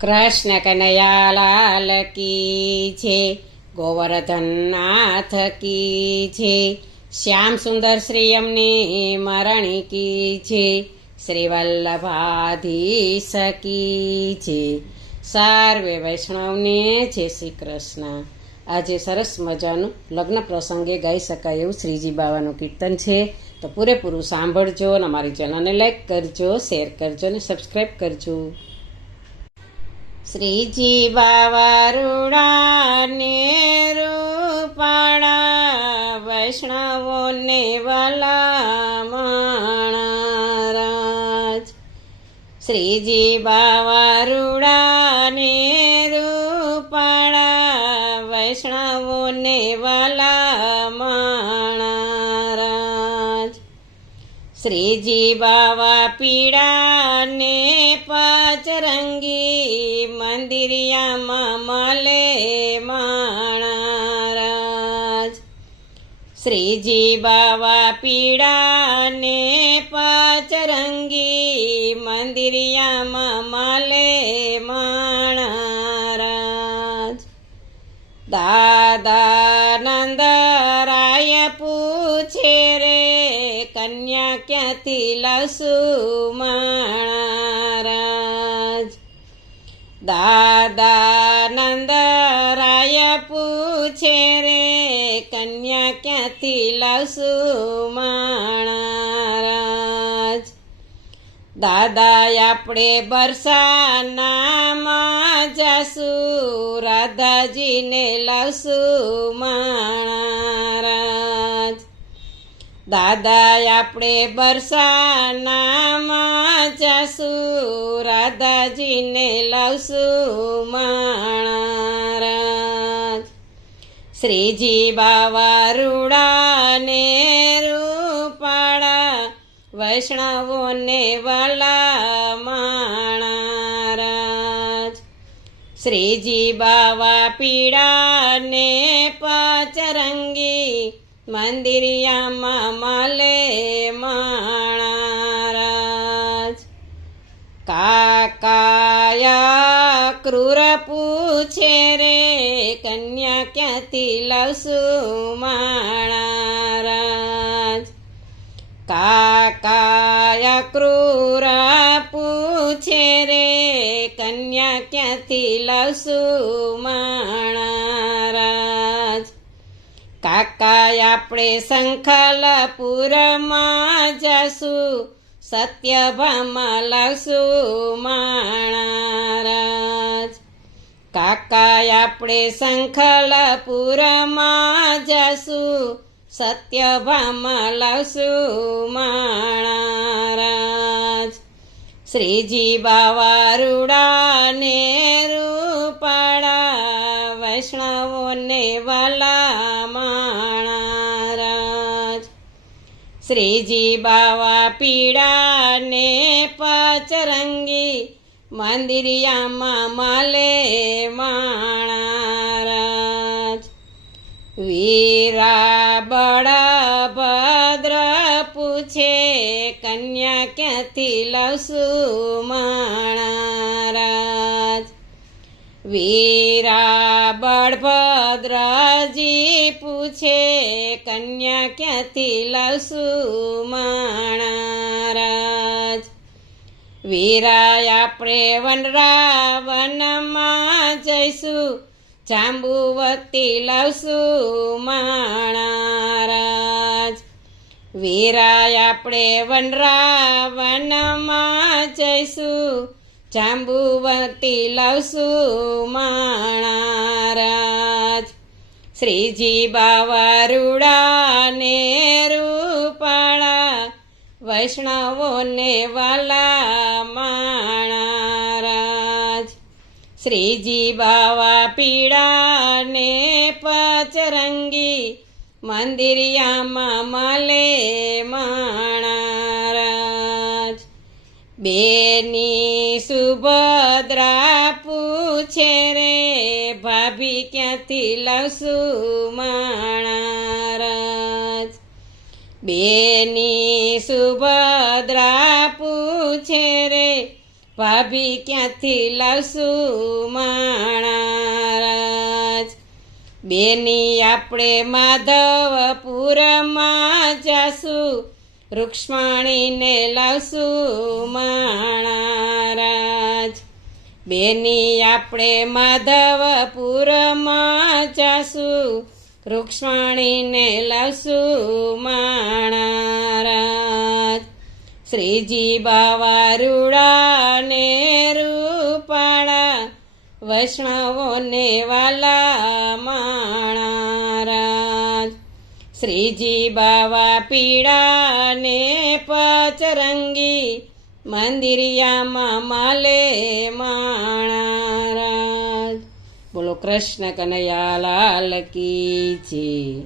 કૃષ્ણ કનૈયા લાલ કી છે, ગોવર્ધન નાથ કી છે, શ્યામ સુંદર શ્રી અમને મરણી કી છે, શ્રી વલ્લભાધીશ કી છે, સર્વે વૈષ્ણવને જય શ્રી કૃષ્ણ. આજે સરસ મજાનું લગ્ન પ્રસંગે ગાઈ શકાય એવું શ્રીજી બાવાનું કીર્તન છે, તો પૂરેપૂરું સાંભળજો અને અમારી ચેનલને લાઈક કરજો, શેર કરજો અને સબસ્ક્રાઈબ કરજો. શ્રીજી બાવા રૂડાને રૂપાળા, વૈષ્ણવોને વલામણા રાજ. શ્રીજી બાવા રૂડાને રૂપાળા, વૈષ્ણવોને વલામણા રાજ. શ્રીજી બાવા પીળાને પચરંગી, મંદિરિયામાં મલે માણા રાજ. શ્રીજી બાવા પીળાને પચરંગી, મંદિરિયામાં મલે માણા રાજ. દાદા નંદરાય પૂછે રે, કન્યા ક્યાંથી લસું માણા રાજ. દાદા નંદરાય પૂછે રે, કન્યા ક્યાંથી લસું માણા રાજ. દાદા આપણે બરસાનામાં જશું, રાધાજીને લસું માણા રાજ. દાદા આપણે બરસાનામાં જશું, રાધાજીને લવસું માણા રાજ. શ્રીજી બાવા રૂડાને રૂપાળા, વૈષ્ણવોને વલામણા રાજ. શ્રીજી બાવા પીળાને પચરંગી, મંદિરિયામાં મલે માણા રાજ. કાકાયા ક્રૂર પૂછે રે, કન્યા ક્યાંથી લવસું માણા રાજ. કાકાયા ક્રૂર પૂછે રે, કન્યા ક્યાંથી લવસું માણા રાજ. કાકા આપણે શંખલપુરમાં જશું, સત્યભામાં લાવશું માણા રાજ. કાકા આપણે શંખલપુરમાં જશું, સત્યભામાં લાવશું માણા રાજ. શ્રીજી બાવા રૂડાને રૂપાળા, વૈષ્ણવોને વલામણા રાજ. શ્રીજી બાવા પીળાને પચરંગી, મંદિરિયામાં મલે માણા રાજ. વીરા બળભદ્ર પૂછે, કન્યા ક્યાંથી લવસું માણા રાજ. વીરા બળભદ્રજી પૂછે, કન્યા ક્યાંથી લવસું માણા રાજ. વીરા આપણે વનરાવનમાં જઈશું, જાંબુવતી લવસું માણા રાજ. વીરા આપણે વનરાવનમાં જઈશું, જાંબુવતી લવસું માણા રાજ. શ્રીજી બાવા રૂડાને રૂપાળા, વૈષ્ણવોને વલામણા રાજ. શ્રીજી બાવા પીળાને પચરંગી, મંદિરિયામાં મલે માણા રાજ. બેની સુભદ્રા પૂછે રે, ભાભી ક્યાંથી લવસું માણા રાજ. બેની સુભદ્રા પૂછે રે, ભાભી ક્યાંથી લાવશું માણારાજ. બેની આપણે માધવપુરમાં જાશું, રૂક્ષ્મણીને લાવશું માણારાજ. બેની આપણે માધવપુરમાં જાશું, રૂક્ષ્મણીને લાવશું માણારાજ. શ્રીજી બાવા રૂડા ને રૂપાળા, વૈષ્ણવોને વાલા માણારાજ. શ્રીજી બાવા પીળા ને પચરંગી, મંદિરિયામાં માલે માણારાજ. બોલો કૃષ્ણ કનૈયા લાલ કી જય.